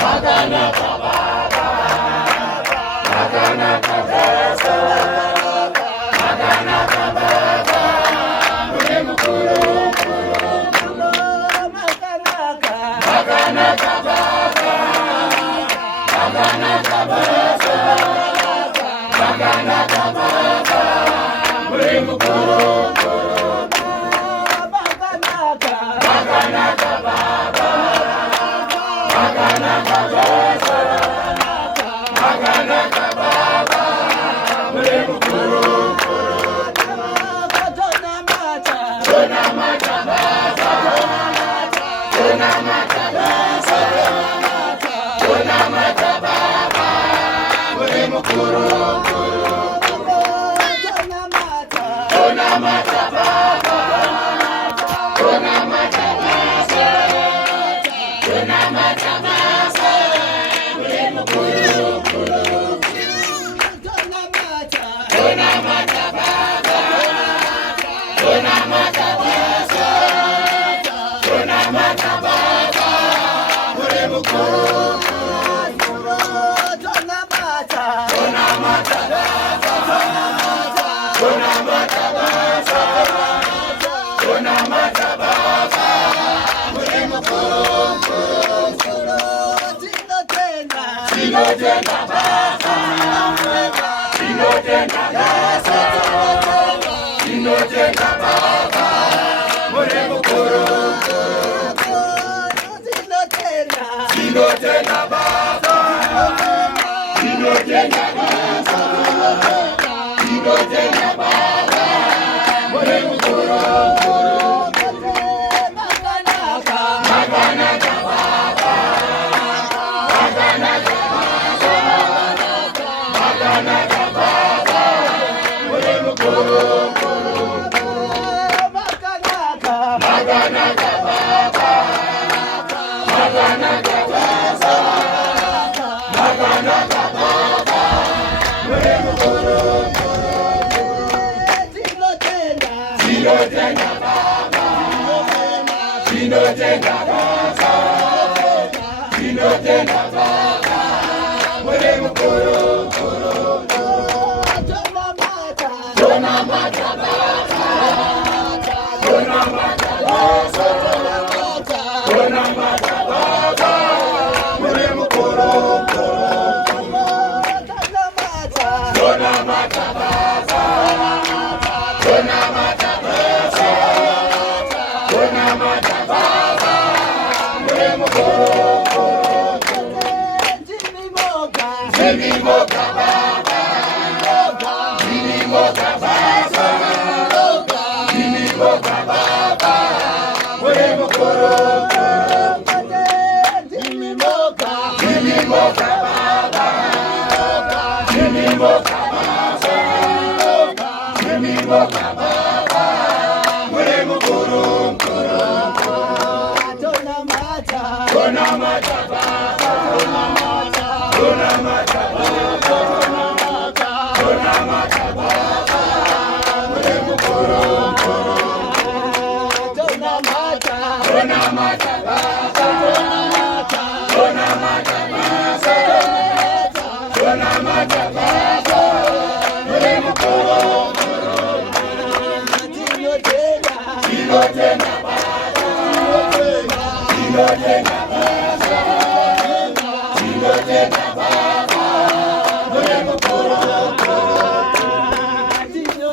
Makanaka Baba, Makanaka Baba, Makanaka Baba, Mule Mukuru, Makanaka Baba, Makanaka Baba, Makanaka Baba, Mule Mukuru, Makanaka Baba, Makanaka Baba, Makanaka Baba, Mule Mukuru, Tona Mata Baba, Tona Mata Baba, Tona Mata Baba, Mule Mukuru, Tona Mata Baba, Tona Mata Baba, Tona Mata Baba, Mule Mukuru, Tona Mata Baba, Tona Mata Baba, Tona Mata Baba, Mule Mukuru, Tona Mata Baba, Tona Mata Baba, Tona Mata Baba, Mule Mukuru, Sino Tena Baba, Sino Tena Baba, Sino Tena Baba, Mule Mukuru, Sino Tena Baba, Sino Tena Baba, Sino Tena Baba, Mule Mukuru, Makanaka Baba, Makanaka Baba, Makanaka Baba, Mule Mukuru, Makanaka Baba, Makanaka Baba, Makanaka Baba, Mule Mukuru, Sino Tena Baba, Sino Tena Baba, Sino Tena Baba, Mule Mukuru, Tona Mata Baba, Tona Mata Baba, Tona Mata Baba, Mule Mukuru, Tona Mata Baba, Tona Mata Baba, Tona Mata Baba, Mule Mukuru, Jimmy Moka Baba, Jimmy Moka Baba, Jimmy Moka Baba, Mule Mukuru, Jimmy Moka Baba, Jimmy Moka Baba, Jimmy Moka Baba, Mule Mukuru, Tona Mata Baba, Tona Mata Baba, Tona Mata Baba, Mule Mukuru, Tona Mata Baba, Tona Mata Baba, Tona Mata Baba, Mule Mukuru, Sino Tena Baba, Sino Tena Baba, Sino Tena Baba, Mule Mukuru, Sino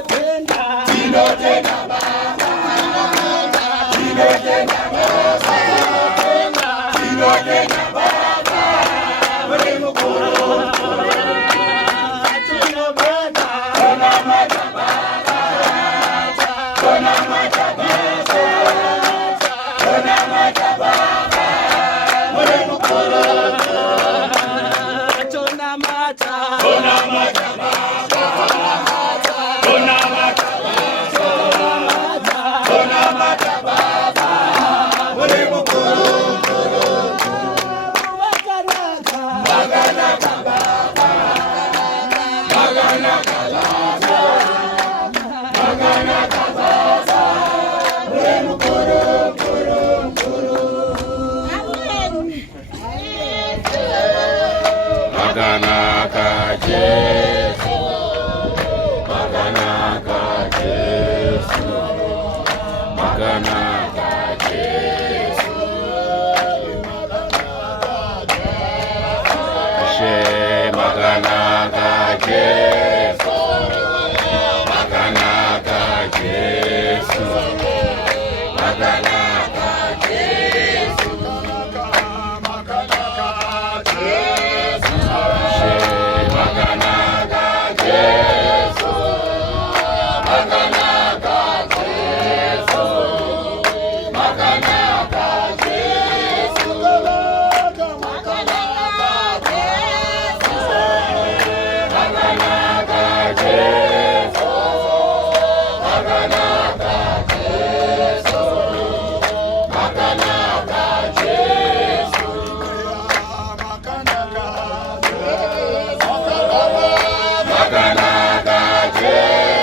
Tena Baba, Sino Tena Baba, Sino Tena Baba, Mule Mukuru, Tona Mata Baba, Tona Mata Baba, Tona Mata Baba, Mule Mukuru, Tona Mata Baba, Tona Mata Baba, Tona Mata Baba, Mule Mukuru, Makanaka Baba, Makanaka Baba, Makanaka Baba, Mule Mukuru, Makanaka Jesu, Makanaka Jesu, Makanaka Jesu, Makanaka Jesu, Makanaka Jesu, Makanaka Jesu, Makanaka Jesu, Makanaka Jesu,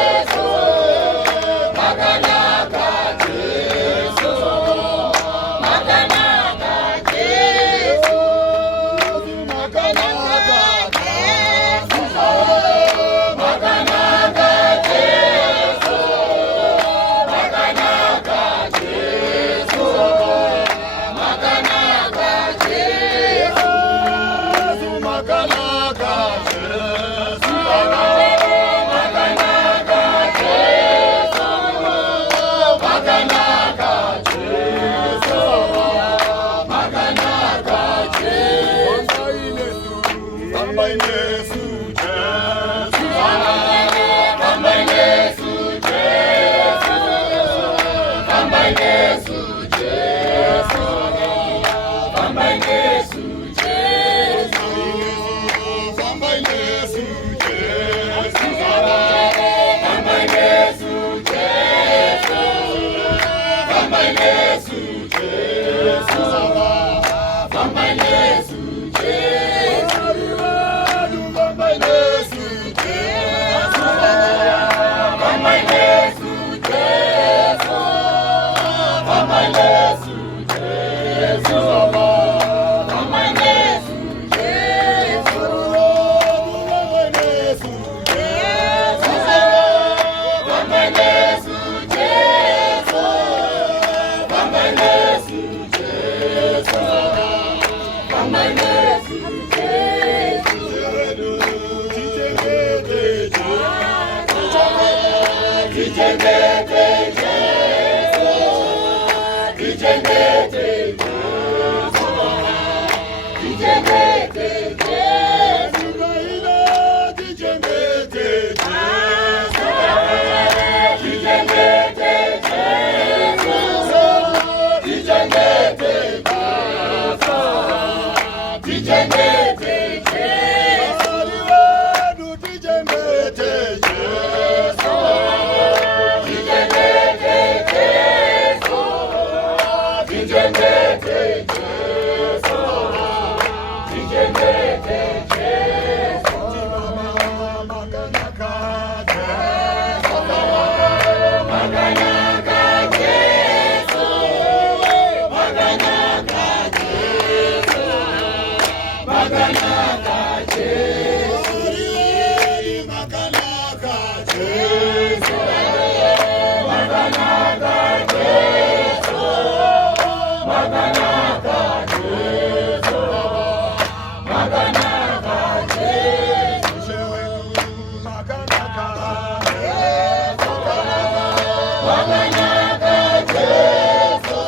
Makanaka Jesu,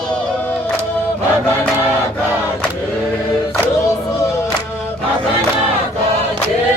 Makanaka Jesu, Makanaka Jesu,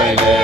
Amen.